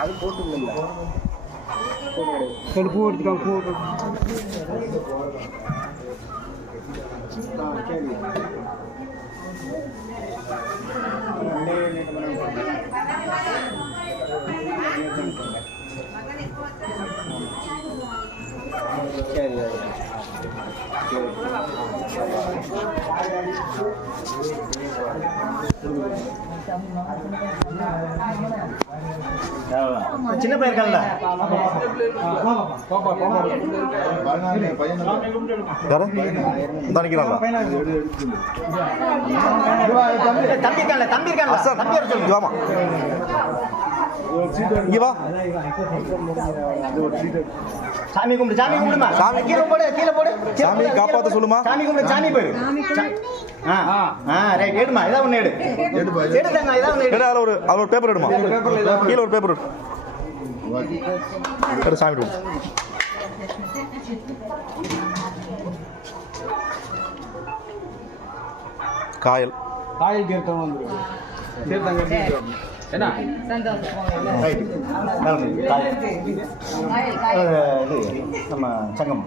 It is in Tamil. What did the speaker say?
அது போட்டுக்கல பூ எடுத்துக்கலாம் பூ சரி சின்ன பையன் இருக்கான்ல தம்பி இருக்கான்ல தம்பி இருக்கான்ல வாமா இங்க வா சாமி கும்பிடுமா சாமி கீழே போடு சாமி காப்பாத்த சொல்லுமா சாமி கும்பிடு சாமி போயிரு ரைட் எடுமா ஏதாவது ஒன்று எடுத்தாங்க ஏதாவது ஒன்று எடு அதுல ஒரு பேப்பர் எடுமா கீழே ஒரு பேப்பர் எடு சாமி கும்பிடு காயல் தீர்த்தம் வந்துருக்கு தீர்த்தம் என்ன ரைட் நம்ம சங்கம்